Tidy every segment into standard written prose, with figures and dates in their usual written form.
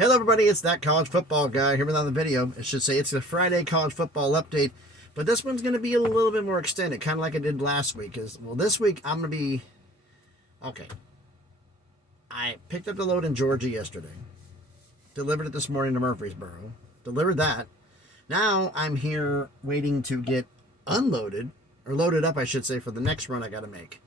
Hello everybody, it's that college football guy here with another video. I should say it's the Friday college football update, but this one's going to be a little bit more extended, kind of like I did last week. Well, this week I'm going to be, okay, I picked up the load in Georgia yesterday, delivered it this morning to Murfreesboro, delivered that. Now I'm here waiting to get unloaded, or loaded up I should say, for the next run I got to make.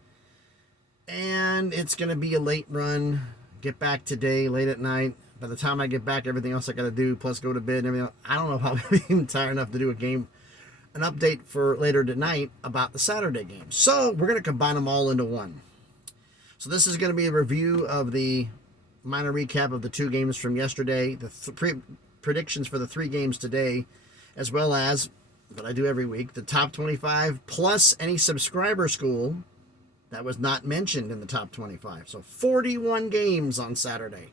And it's going to be a late run, get back today, late at night. By the time I get back, everything else I got to do, plus go to bed and everything else, I don't know if I'll be even tired enough to do an update for later tonight about the Saturday game. So we're going to combine them all into one. So this is going to be a review of the minor recap of the two games from yesterday, the predictions for the three games today, as well as, what I do every week, the top 25 plus any subscriber school that was not mentioned in the top 25. So 41 games on Saturday.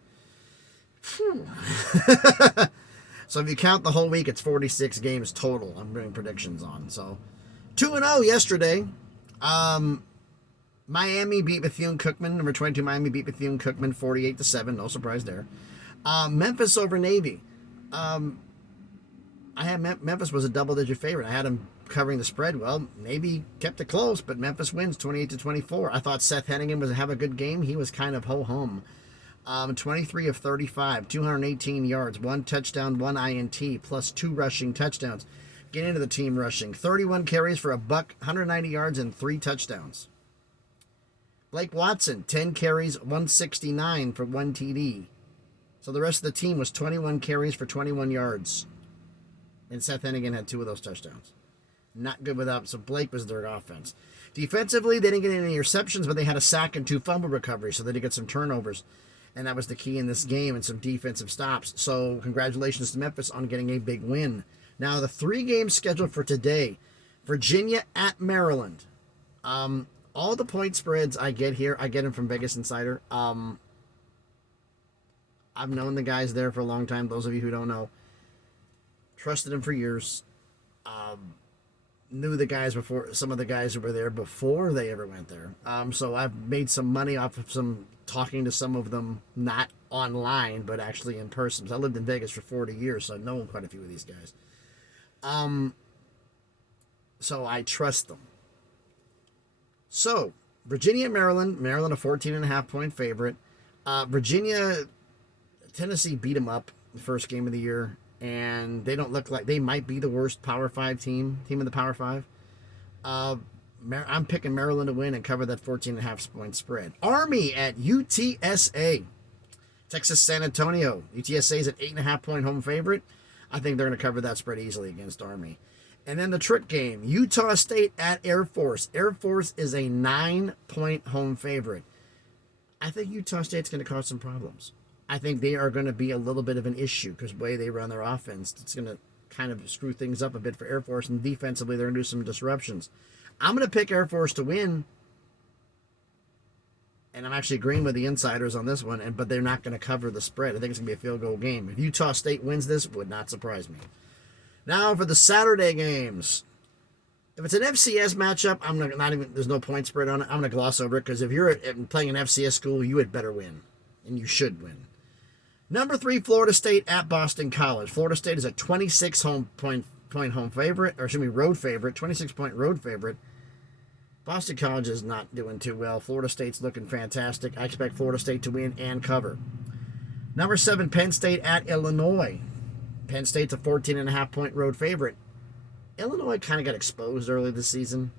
So if you count the whole week, it's 46 games total I'm doing predictions on. So 2-0 yesterday. Miami beat Bethune-Cookman. Number 22 Miami beat Bethune-Cookman 48-7. No surprise there. Memphis over Navy. I had Memphis was a double-digit favorite. I had them covering the spread. Well, Navy kept it close, but Memphis wins 28-24. I thought Seth Hennigan was have a good game. He was kind of ho-hum. 23 of 35, 218 yards, 1 touchdown, 1 INT, plus 2 rushing touchdowns. Get into the team rushing. 31 carries for a buck, 190 yards, and 3 touchdowns. Blake Watson, 10 carries, 169 for 1 TD. So the rest of the team was 21 carries for 21 yards. And Seth Hennigan had 2 of those touchdowns. Not good without, so Blake was their offense. Defensively, they didn't get any interceptions, but they had a sack and 2 fumble recoveries, so they did get some turnovers. And that was the key in this game, and some defensive stops. So congratulations to Memphis on getting a big win. Now the 3 games scheduled for today. Virginia at Maryland. All the point spreads I get here, I get them from Vegas Insider. I've known the guys there for a long time. Those of you who don't know, trusted them for years. Knew the guys before, some of the guys who were there before they ever went there. So I've made some money off of talking to some of them, not online, but actually in person. I lived in Vegas for 40 years, so I know quite a few of these guys. So I trust them. So, Virginia and Maryland. Maryland a 14.5 point favorite. Tennessee beat them up the first game of the year, and they don't look like, they might be the worst Power 5 team in the Power 5. I'm picking Maryland to win and cover that 14.5 point spread. Army at UTSA. Texas San Antonio. UTSA is an 8.5 point home favorite. I think they're going to cover that spread easily against Army. And then the trick game. Utah State at Air Force. Air Force is a 9 point home favorite. I think Utah State's going to cause some problems. I think they are going to be a little bit of an issue because the way they run their offense, it's going to kind of screw things up a bit for Air Force. And defensively, they're going to do some disruptions. I'm going to pick Air Force to win, and I'm actually agreeing with the insiders on this one, but they're not going to cover the spread. I think it's going to be a field goal game. If Utah State wins this, would not surprise me. Now for the Saturday games. If it's an FCS matchup, there's no point spread on it. I'm going to gloss over it because if you're playing an FCS school, you had better win, and you should win. Number 3, Florida State at Boston College. Florida State is a 26 point home favorite, or excuse me, road favorite, 26 point road favorite. Boston College is not doing too well. Florida State's looking fantastic. I expect Florida State to win and cover. Number 7, Penn State at Illinois. Penn State's a 14.5 point road favorite. Illinois kind of got exposed early this season.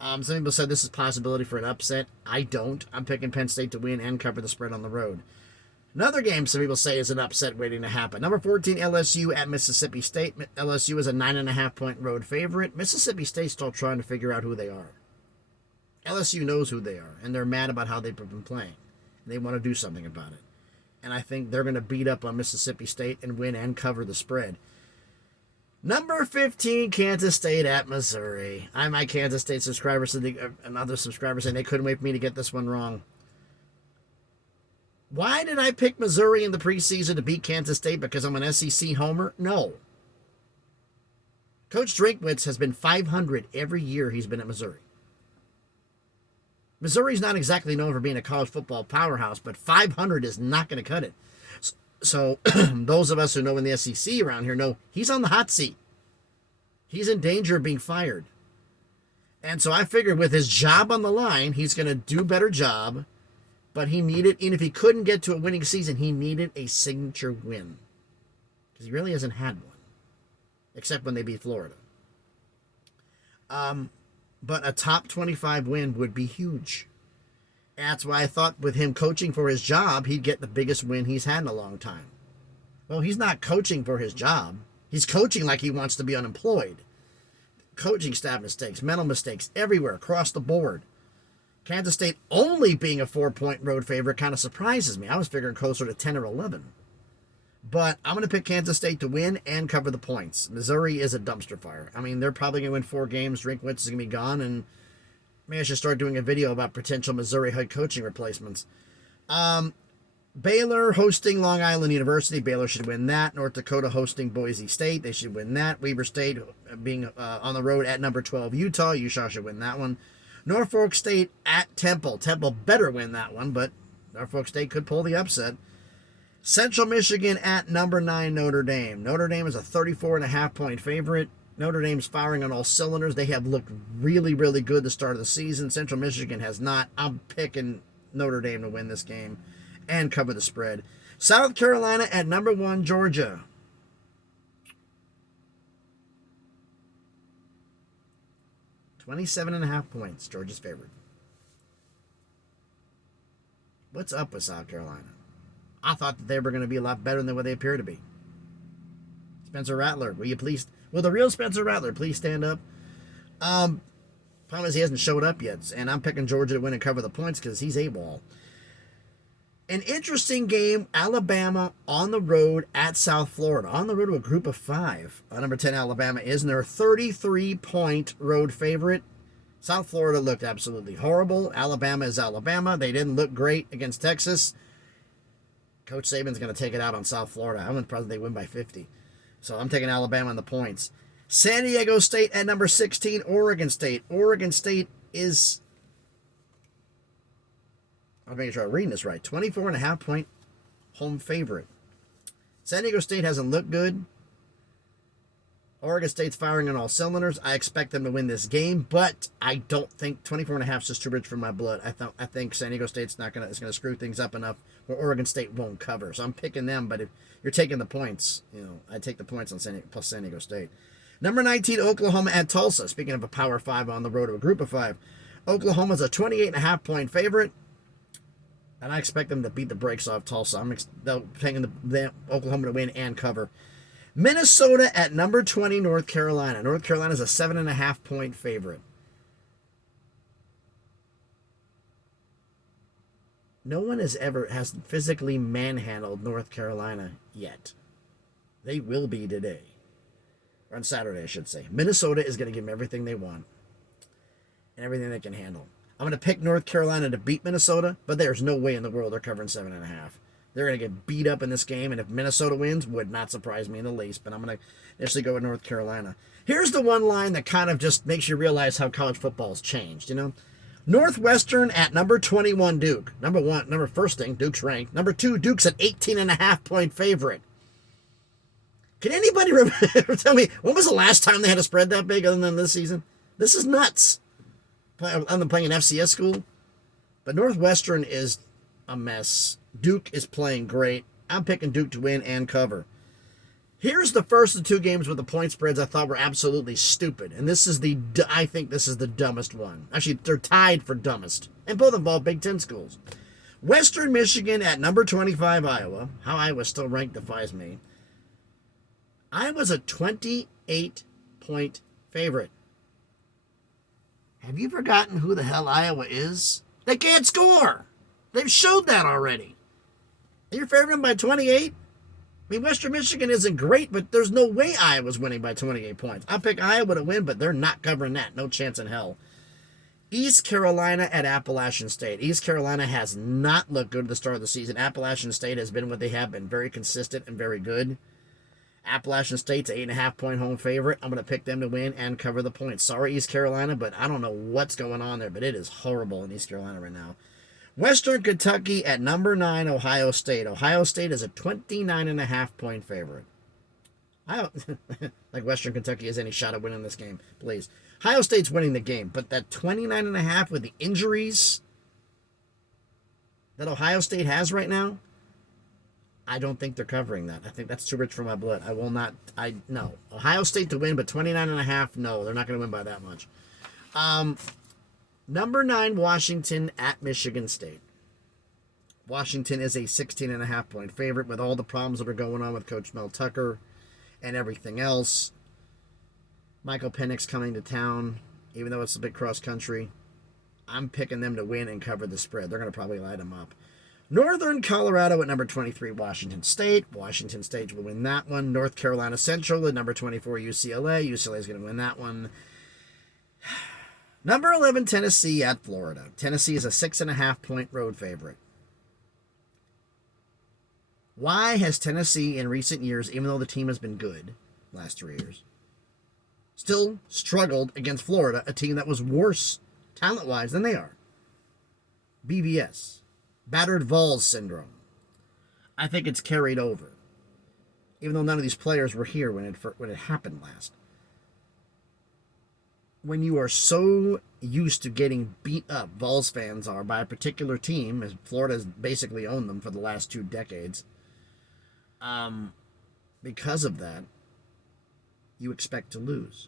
Some people said this is a possibility for an upset. I don't. I'm picking Penn State to win and cover the spread on the road. Another game some people say is an upset waiting to happen. Number 14, LSU at Mississippi State. LSU is a 9.5 point road favorite. Mississippi State's still trying to figure out who they are. LSU knows who they are, and they're mad about how they've been playing. They want to do something about it. And I think they're going to beat up on Mississippi State and win and cover the spread. Number 15, Kansas State at Missouri. My Kansas State subscribers and other subscribers saying they couldn't wait for me to get this one wrong. Why did I pick Missouri in the preseason to beat Kansas State? Because I'm an SEC homer? No. Coach Drinkwitz has been 500 every year he's been at Missouri. Missouri's not exactly known for being a college football powerhouse, but 500 is not going to cut it. So those of us who know in the SEC around here know he's on the hot seat. He's in danger of being fired. And so I figured with his job on the line, he's going to do a better job. But he needed, and if he couldn't get to a winning season, he needed a signature win. Because he really hasn't had one. Except when they beat Florida. But a top 25 win would be huge. That's why I thought with him coaching for his job, he'd get the biggest win he's had in a long time. Well, he's not coaching for his job. He's coaching like he wants to be unemployed. Coaching staff mistakes, mental mistakes everywhere, across the board. Kansas State only being a 4-point road favorite kind of surprises me. I was figuring closer to 10 or 11. But I'm going to pick Kansas State to win and cover the points. Missouri is a dumpster fire. I mean, they're probably going to win 4 games. Drinkwitz is going to be gone. And maybe I should start doing a video about potential Missouri head coaching replacements. Baylor hosting Long Island University. Baylor should win that. North Dakota hosting Boise State. They should win that. Weber State being on the road at number 12 Utah. Utah should win that one. Norfolk State at Temple. Temple better win that one, but Norfolk State could pull the upset. Central Michigan at number 9 Notre Dame. Notre Dame is a 34.5-point favorite. Notre Dame's firing on all cylinders. They have looked really, really good the start of the season. Central Michigan has not. I'm picking Notre Dame to win this game and cover the spread. South Carolina at number 1 Georgia. $27.5 points. Georgia's favorite. What's up with South Carolina? I thought that they were going to be a lot better than what they appear to be. Spencer Rattler, will the real Spencer Rattler please stand up? Problem is he hasn't showed up yet, and I'm picking Georgia to win and cover the points because he's AWOL. An interesting game, Alabama on the road at South Florida. On the road to a group of 5. Number 10 Alabama is, and they're a 33-point road favorite. South Florida looked absolutely horrible. Alabama is Alabama. They didn't look great against Texas. Coach Saban's going to take it out on South Florida. I'm probably they win by 50. So I'm taking Alabama on the points. San Diego State at number 16, Oregon State. Oregon State is, I'm making sure I'm reading this right, 24.5-point home favorite. San Diego State hasn't looked good. Oregon State's firing on all cylinders. I expect them to win this game, but I don't think 24.5 is just too rich for my blood. I think San Diego State's is going to screw things up enough where Oregon State won't cover. So I'm picking them, but if you're taking the points, I take the points on plus San Diego State. Number 19, Oklahoma at Tulsa. Speaking of a Power 5 on the road to a group of 5. Oklahoma's a 28.5-point favorite, and I expect them to beat the brakes off Tulsa. I'm taking the Oklahoma to win and cover. Minnesota at number 20, North Carolina. North Carolina's a 7.5-point favorite. No one has physically manhandled North Carolina yet. They will be today. Or on Saturday, I should say. Minnesota is going to give them everything they want. And everything they can handle. I'm going to pick North Carolina to beat Minnesota, but there's no way in the world they're covering 7.5. They're going to get beat up in this game, and if Minnesota wins, would not surprise me in the least, but I'm going to initially go with North Carolina. Here's the one line that kind of just makes you realize how college football has changed, Northwestern at number 21, Duke. First thing, Duke's ranked. Number 2, Duke's an 18.5-point favorite. Can anybody tell me, when was the last time they had a spread that big other than this season? This is nuts. I'm playing an FCS school, but Northwestern is a mess. Duke is playing great. I'm picking Duke to win and cover. Here's the first of 2 games with the point spreads I thought were absolutely stupid. And I think this is the dumbest one. Actually, they're tied for dumbest. And both involve Big Ten schools. Western Michigan at number 25, Iowa. How Iowa's still ranked defies me. Iowa's a 28-point favorite. Have you forgotten who the hell Iowa is? They can't score. They've showed that already. And you're favoring them by 28? I mean, Western Michigan isn't great, but there's no way Iowa's winning by 28 points. I'll pick Iowa to win, but they're not covering that. No chance in hell. East Carolina at Appalachian State. East Carolina has not looked good at the start of the season. Appalachian State has been what they have been, very consistent and very good. Appalachian State's an 8.5-point home favorite. I'm going to pick them to win and cover the points. Sorry, East Carolina, but I don't know what's going on there, but it is horrible in East Carolina right now. Western Kentucky at number 9, Ohio State. Ohio State is a 29.5-point favorite. I don't like Western Kentucky has any shot at winning this game, please. Ohio State's winning the game, but that 29.5 with the injuries that Ohio State has right now, I don't think they're covering that. I think that's too rich for my blood. I will not. No. Ohio State to win, but 29.5, no, they're not going to win by that much. Number 9, Washington at Michigan State. Washington is a 16.5-point favorite with all the problems that are going on with Coach Mel Tucker and everything else. Michael Penix coming to town, even though it's a bit cross-country. I'm picking them to win and cover the spread. They're going to probably light them up. Northern Colorado at number 23, Washington State. Washington State will win that one. North Carolina Central at number 24, UCLA. UCLA is going to win that one. Number 11, Tennessee at Florida. Tennessee is a 6.5-point road favorite. Why has Tennessee in recent years, even though the team has been good last 3 years, still struggled against Florida, a team that was worse talent-wise than they are? BVS. Battered Vols syndrome. I think it's carried over. Even though none of these players were here when it happened last. When you are so used to getting beat up, Vols fans are, by a particular team, as Florida has basically owned them for the last 2 decades, because of that, you expect to lose.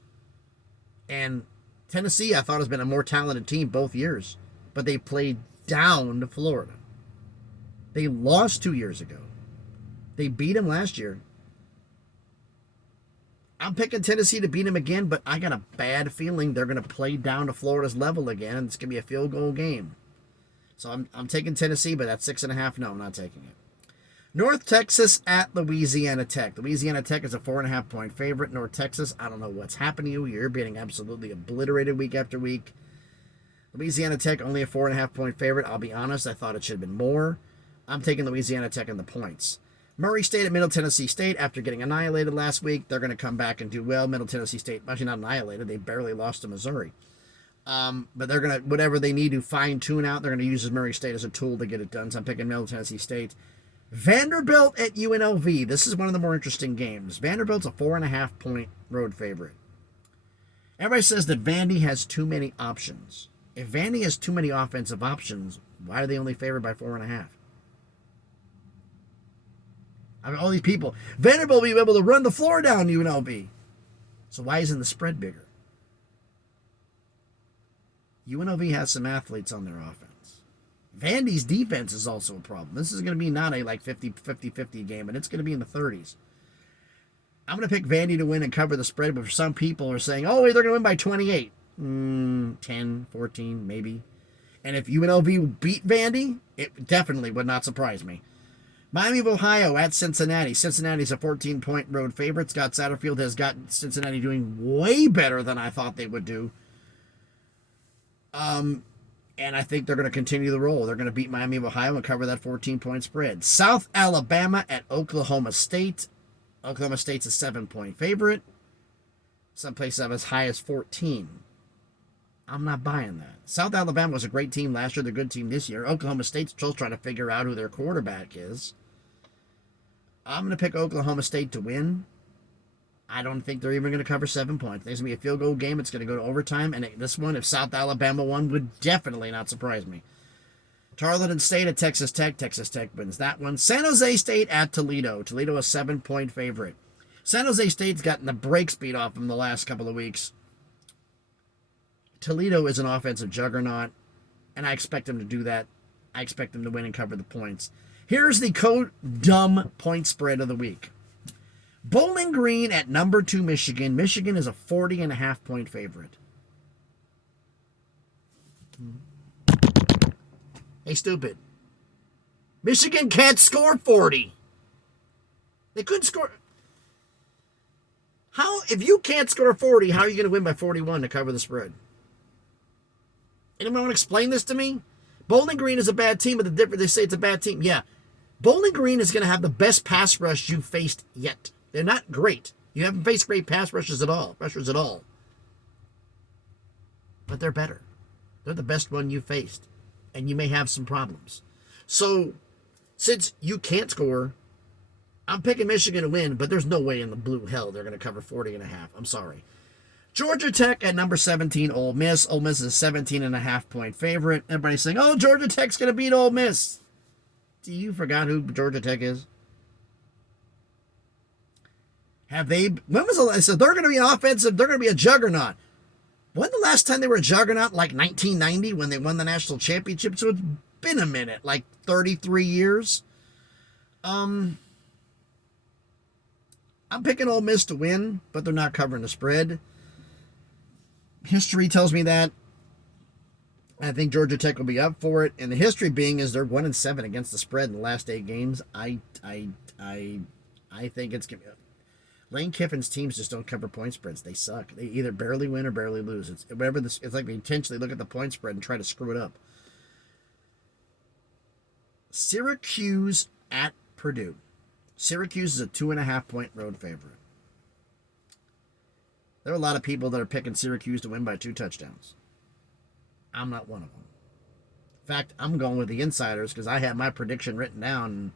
And Tennessee, I thought, has been a more talented team both years, but they played down to Florida. They lost 2 years ago. They beat them last year. I'm picking Tennessee to beat them again, but I got a bad feeling they're going to play down to Florida's level again, and it's going to be a field goal game. So I'm taking Tennessee, but that's 6.5. No, I'm not taking it. North Texas at Louisiana Tech. Louisiana Tech is a 4.5-point favorite. North Texas, I don't know what's happened to you. You're being absolutely obliterated week after week. Louisiana Tech, only a 4.5-point favorite. I'll be honest, I thought it should have been more. I'm taking Louisiana Tech in the points. Murray State at Middle Tennessee State, after getting annihilated last week, they're going to come back and do well. Middle Tennessee State, actually not annihilated. They barely lost to Missouri. But they're going to, whatever they need to fine-tune out, they're going to use Murray State as a tool to get it done. So I'm picking Middle Tennessee State. Vanderbilt at UNLV. This is one of the more interesting games. Vanderbilt's a 4.5-point road favorite. Everybody says that Vandy has too many options. If Vandy has too many offensive options, why are they only favored by 4.5? I mean, all these people. Vanderbilt will be able to run the floor down UNLV. So why isn't the spread bigger? UNLV has some athletes on their offense. Vandy's defense is also a problem. This is going to be not a 50-50 game, but it's going to be in the 30s. I'm going to pick Vandy to win and cover the spread, but for some people are saying, oh, they're going to win by 28. 10, 14, maybe. And if UNLV beat Vandy, it definitely would not surprise me. Miami of Ohio at Cincinnati. Cincinnati's a 14-point road favorite. Scott Satterfield has got Cincinnati doing way better than I thought they would do. And I think they're going to continue the roll. They're going to beat Miami of Ohio and cover that 14-point spread. South Alabama at Oklahoma State. Oklahoma State's a 7-point favorite. Some places have as high as 14. I'm not buying that. South Alabama was a great team last year. They're a good team this year. Oklahoma State's still trying to figure out who their quarterback is. I'm going to pick Oklahoma State to win. I don't think they're even going to cover 7 points. There's going to be a field goal game. It's going to go to overtime. And this one, if South Alabama won, would definitely not surprise me. Tarleton State at Texas Tech. Texas Tech wins that one. San Jose State at Toledo. Toledo a 7-point favorite. San Jose State's gotten the brakes beat off them the last couple of weeks. Toledo is an offensive juggernaut, and I expect them to do that. I expect them to win and cover the points. Here's the dumb point spread of the week. Bowling Green at number 2 Michigan. Michigan is a 40.5-point favorite. Hey, stupid. Michigan can't score 40. They couldn't score. How, if you can't score 40, how are you going to win by 41 to cover the spread? Anyone want to explain this to me? Bowling Green is a bad team, but they say it's a bad team. Yeah. Bowling Green is going to have the best pass rush you've faced yet. They're not great. You haven't faced great pass rushers at all. But they're better. They're the best one you've faced. and you may have some problems. So, since you can't score, I'm picking Michigan to win, but there's no way in the blue hell they're going to cover 40.5. I'm sorry. Georgia Tech at number 17, Ole Miss. Ole Miss is a 17.5-point favorite. Everybody's saying, oh, Georgia Tech's going to beat Ole Miss. Do you forgot who Georgia Tech is? Have they? When was the last? So they're going to be an offensive. They're going to be a juggernaut. When the last time they were a juggernaut? Like 1990 when they won the national championship. So it's been a minute, like 33 years. I'm picking Ole Miss to win, but they're not covering the spread. History tells me that. I think Georgia Tech will be up for it, and the history being is they're 1-7 against the spread in the last 8 games. I think it's gonna be. Lane Kiffin's teams just don't cover point spreads. They suck. They either barely win or barely lose. It's whatever this. It's like they intentionally look at the point spread and try to screw it up. Syracuse at Purdue. Syracuse is a 2.5-point road favorite. There are a lot of people that are picking Syracuse to win by 2 touchdowns. I'm not one of them. In fact, I'm going with the insiders because I had my prediction written down. And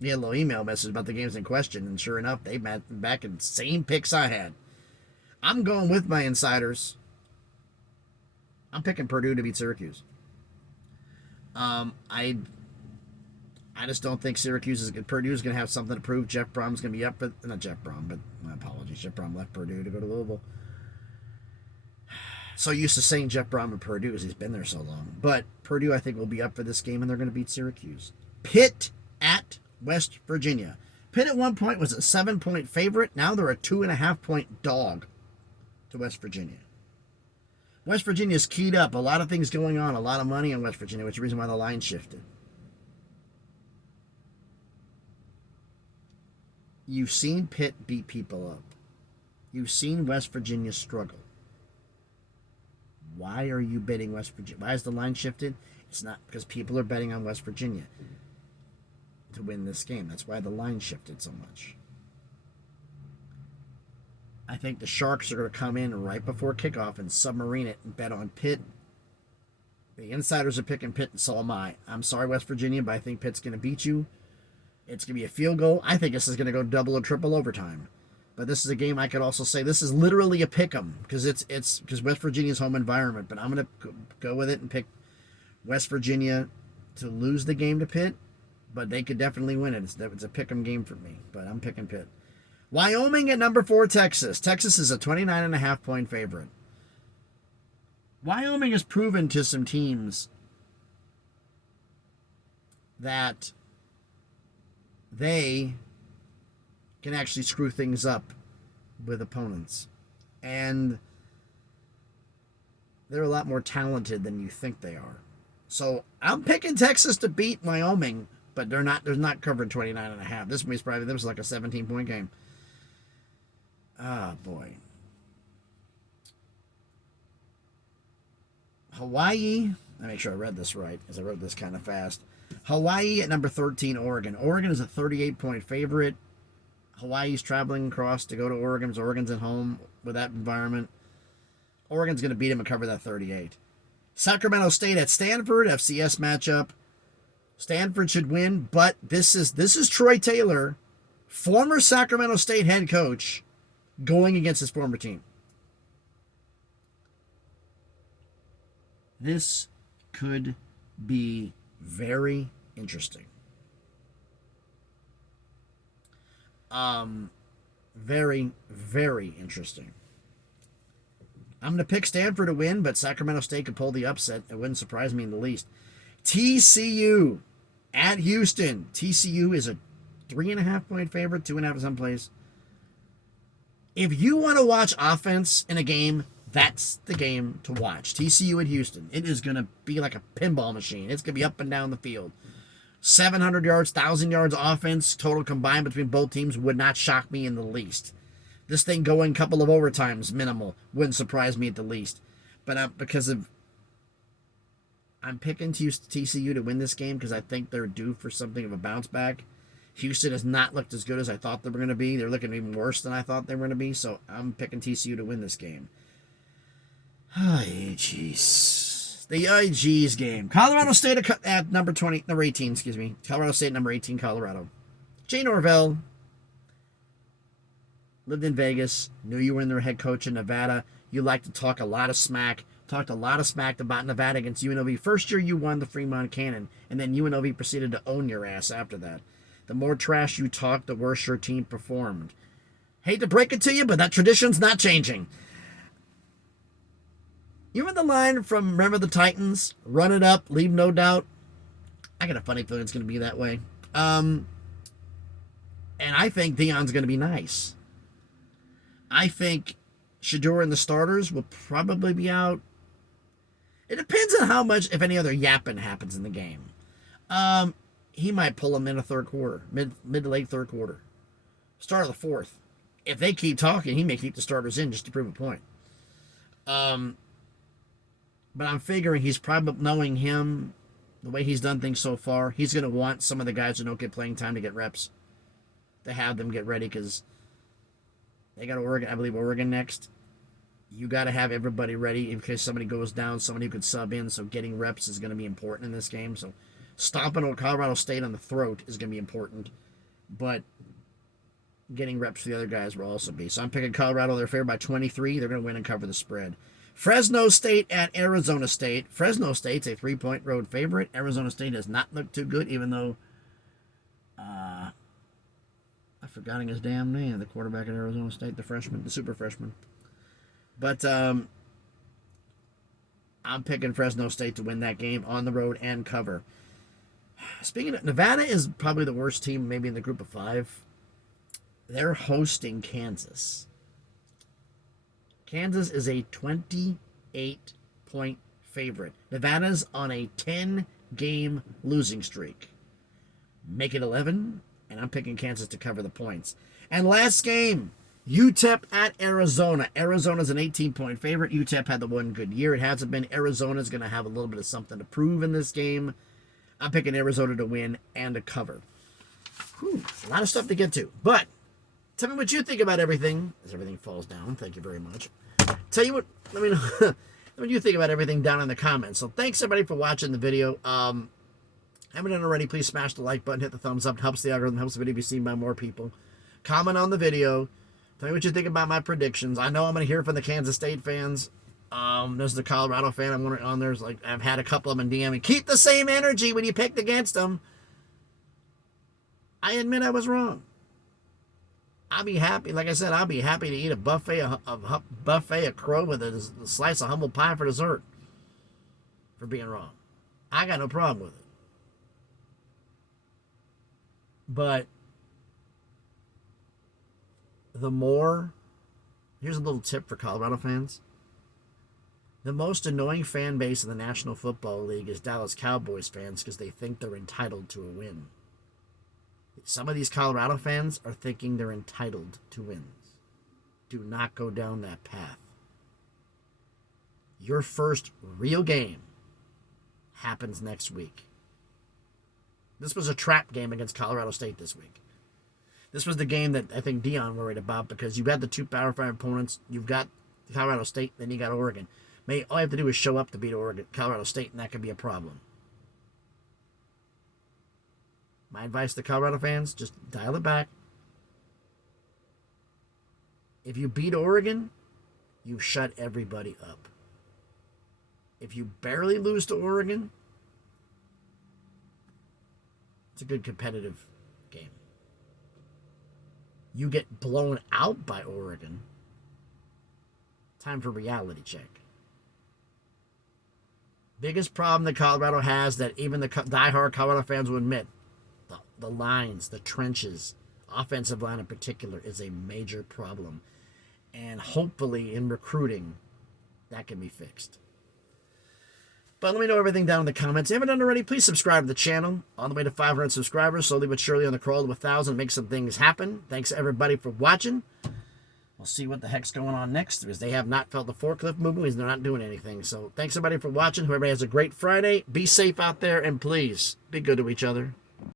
we had a little email message about the games in question, and sure enough, they met back in the same picks I had. I'm going with my insiders. I'm picking Purdue to beat Syracuse. I just don't think Syracuse is good. Purdue is going to have something to prove. Jeff Brom's going to be up for, not Jeff Brom, but my apologies. Jeff Brom left Purdue to go to Louisville. So used to saying Jeff Brom and Purdue because he's been there so long. But Purdue, I think, will be up for this game, and they're going to beat Syracuse. Pitt at West Virginia. Pitt at one point was a 7-point favorite. Now they're a 2.5-point dog to West Virginia. West Virginia's keyed up. A lot of things going on. A lot of money in West Virginia, which is the reason why the line shifted. You've seen Pitt beat people up. You've seen West Virginia struggle. Why are you betting West Virginia? Why is the line shifted? It's not because people are betting on West Virginia to win this game. That's why the line shifted so much. I think the Sharks are going to come in right before kickoff and submarine it and bet on Pitt. The insiders are picking Pitt, and so am I. I'm sorry, West Virginia, but I think Pitt's going to beat you. It's going to be a field goal. I think this is going to go double or triple overtime. But this is a game I could also say this is literally a pick 'em because it's because West Virginia's home environment. But I'm going to go with it and pick West Virginia to lose the game to Pitt. But they could definitely win it. It's a pick 'em game for me. But I'm picking Pitt. Wyoming at number 4, Texas. Texas is a 29.5-point favorite. Wyoming has proven to some teams that they can actually screw things up with opponents. And they're a lot more talented than you think they are. So I'm picking Texas to beat Wyoming, but they're not covering 29.5. This was like a 17-point game. Ah, boy. Hawaii, let me make sure I read this right, because I wrote this kind of fast. Hawaii at number 13, Oregon. Oregon is a 38-point favorite. Hawaii's traveling across to go to Oregon, so Oregon's at home with that environment. Oregon's going to beat them and cover that 38. Sacramento State at Stanford, FCS matchup. Stanford should win, but this is Troy Taylor, former Sacramento State head coach, going against his former team. This could be very interesting. Very, very interesting. I'm going to pick Stanford to win, but Sacramento State could pull the upset. It wouldn't surprise me in the least. TCU at Houston. TCU is a 3.5-point favorite, 2.5 someplace. If you want to watch offense in a game, that's the game to watch. TCU at Houston. It is going to be like a pinball machine. It's going to be up and down the field. 700 yards, 1,000 yards offense total combined between both teams would not shock me in the least. This thing going a couple of overtimes minimal wouldn't surprise me at the least. But I'm picking TCU to win this game because I think they're due for something of a bounce back. Houston has not looked as good as I thought they were going to be. They're looking even worse than I thought they were going to be. So I'm picking TCU to win this game. Ay, jeez. The IG's game. Colorado State at number 18, excuse me. Colorado State, number 18, Colorado. Jay Norvell lived in Vegas, knew you were their head coach in Nevada. You like to talk a lot of smack. Talked a lot of smack about Nevada against UNLV. First year you won the Fremont Cannon, and then UNLV proceeded to own your ass after that. The more trash you talked, the worse your team performed. Hate to break it to you, but that tradition's not changing. You remember the line from Remember the Titans? Run it up, leave no doubt. I got a funny feeling it's going to be that way. And I think Deion's going to be nice. I think Shedeur and the starters will probably be out. It depends on how much, if any other yapping happens in the game. He might pull them in a third quarter, mid to late third quarter. Start of the fourth. If they keep talking, he may keep the starters in just to prove a point. But I'm figuring he's probably, knowing him, the way he's done things so far, he's going to want some of the guys who don't get playing time to get reps, to have them get ready, because they got Oregon, I believe Oregon next. You got to have everybody ready in case somebody goes down, somebody who could sub in, so getting reps is going to be important in this game. So stomping Colorado State on the throat is going to be important, but getting reps for the other guys will also be. So I'm picking Colorado. They're favored by 23. They're going to win and cover the spread. Fresno State at Arizona State. Fresno State's a 3-point road favorite. Arizona State does not look too good, even though I'm forgetting his damn name, the quarterback at Arizona State, the freshman, the super freshman. But I'm picking Fresno State to win that game on the road and cover. Speaking of, Nevada is probably the worst team maybe in the group of five. They're hosting Kansas. Kansas is a 28-point favorite. Nevada's on a 10-game losing streak. Make it 11, and I'm picking Kansas to cover the points. And last game, UTEP at Arizona. Arizona's an 18-point favorite. UTEP had the one good year. It hasn't been. Arizona's going to have a little bit of something to prove in this game. I'm picking Arizona to win and to cover. Whew, a lot of stuff to get to. But tell me what you think about everything as everything falls down. Thank you very much. Tell you what, let me know what you think about everything down in the comments. So thanks everybody for watching the video. Haven't done already, please smash the like button, hit the thumbs up. It helps the algorithm, helps the video be seen by more people. Comment on the video. Tell me what you think about my predictions. I know I'm going to hear from the Kansas State fans. There's the Colorado fan I'm on there's like I've had a couple of them in DM. Keep the same energy when you picked against them. I admit I was wrong. I'll be happy, like I said, I'll be happy to eat a buffet of crow with a slice of humble pie for dessert for being wrong. I got no problem with it. But here's a little tip for Colorado fans. The most annoying fan base in the National Football League is Dallas Cowboys fans because they think they're entitled to a win. Some of these Colorado fans are thinking they're entitled to wins. Do not go down that path. Your first real game happens next week. This was a trap game against Colorado State this week. This was the game that I think Deion worried about because you had the two Power 5 opponents. You've got Colorado State, then you got Oregon. All you have to do is show up to beat Colorado State, and that could be a problem. My advice to Colorado fans, just dial it back. If you beat Oregon, you shut everybody up. If you barely lose to Oregon, it's a good competitive game. You get blown out by Oregon, time for reality check. Biggest problem that Colorado has that even the diehard Colorado fans will admit, the lines, the trenches, offensive line in particular, is a major problem. And hopefully in recruiting, that can be fixed. But let me know everything down in the comments. If you haven't done already, please subscribe to the channel. On the way to 500 subscribers, slowly but surely on the crawl to 1,000, make some things happen. Thanks everybody for watching. We'll see what the heck's going on next, because they have not felt the forklift movement, because they're not doing anything. So thanks everybody for watching. Whoever has a great Friday, be safe out there, and please be good to each other.